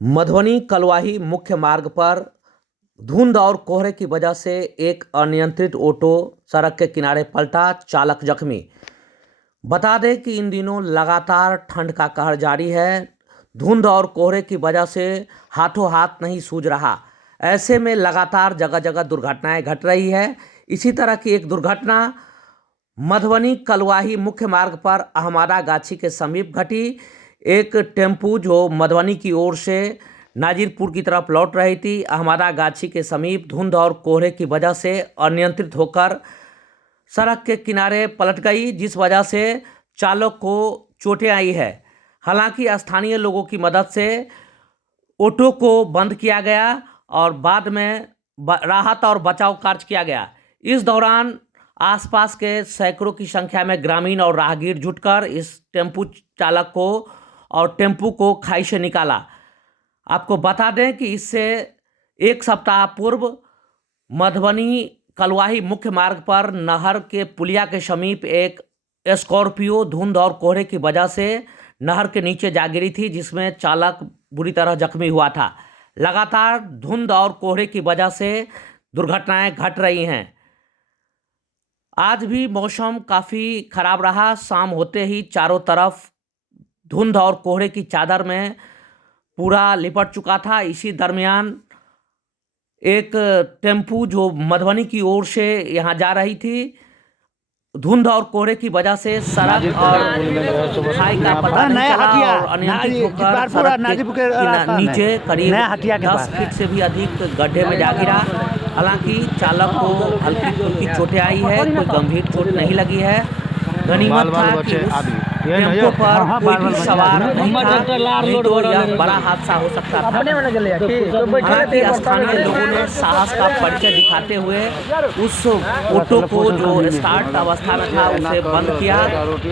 मधुबनी कलवाही मुख्य मार्ग पर धुंध और कोहरे की वजह से एक अनियंत्रित ऑटो सड़क के किनारे पलटा, चालक जख्मी। बता दें कि इन दिनों लगातार ठंड का कहर जारी है। धुंध और कोहरे की वजह से हाथों हाथ नहीं सूझ रहा। ऐसे में लगातार जगह जगह दुर्घटनाएं घट रही है। इसी तरह की एक दुर्घटना मधुबनी कलवाही मुख्य मार्ग पर अहमदा गाछी के समीप घटी। एक टेम्पू जो मधुबनी की ओर से नाजिरपुर की तरफ लौट रही थी, अहमदा गाछी के समीप धुंध और कोहरे की वजह से अनियंत्रित होकर सड़क के किनारे पलट गई, जिस वजह से चालक को चोटें आई है। हालांकि स्थानीय लोगों की मदद से ऑटो को बंद किया गया और बाद में राहत और बचाव कार्य किया गया। इस दौरान आसपास के सैकड़ों की संख्या में ग्रामीण और राहगीर जुटकर इस टेम्पू चालक को और टेम्पू को खाई से निकाला। आपको बता दें कि इससे एक सप्ताह पूर्व मधुबनी कलवाही मुख्य मार्ग पर नहर के पुलिया के समीप एक स्कॉर्पियो धुंध और कोहरे की वजह से नहर के नीचे जा गिरी थी, जिसमें चालक बुरी तरह जख्मी हुआ था। लगातार धुंध और कोहरे की वजह से दुर्घटनाएं घट रही हैं। आज भी मौसम काफ़ी खराब रहा। शाम होते ही चारों तरफ धुंध और कोहरे की चादर में पूरा लिपट चुका था। इसी दरमियान एक टेम्पू जो मधुबनी की ओर से यहाँ जा रही थी, धुंध और कोहरे की वजह से सड़क और खाई का पता नहीं चला और अनियंत्रित होकर सड़क के नीचे करीब 10 फीट से भी अधिक गड्ढे में जा गिरा। हालांकि चालक को हल्की फुल्की चोटें आई है, कोई गंभीर चोट नहीं लगी है। गनीमत था कि टेम्पो पर कोई भी सवार नहीं था, नहीं तो यह बड़ा हादसा हो सकता था। हालांकि स्थानीय लोगों ने साहस का परिचय दिखाते हुए उस ऑटो को जो स्टार्ट अवस्था में था उसे बंद किया,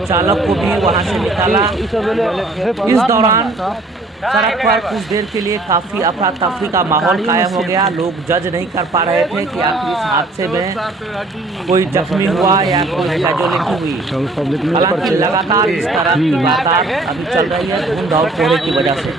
चालक को भी वहां से निकाला। इस दौरान सड़क पर कुछ देर के लिए काफ़ी अफरा तफरी का माहौल कायम हो गया। लोग जज नहीं कर पा रहे थे कि आखिर इस हादसे में कोई जख्मी हुआ या कोई कैजुअलिटी हुई। हालांकि लगातार इस तरह की वारदात अभी चल रही है धुंध और कोहरे की वजह से।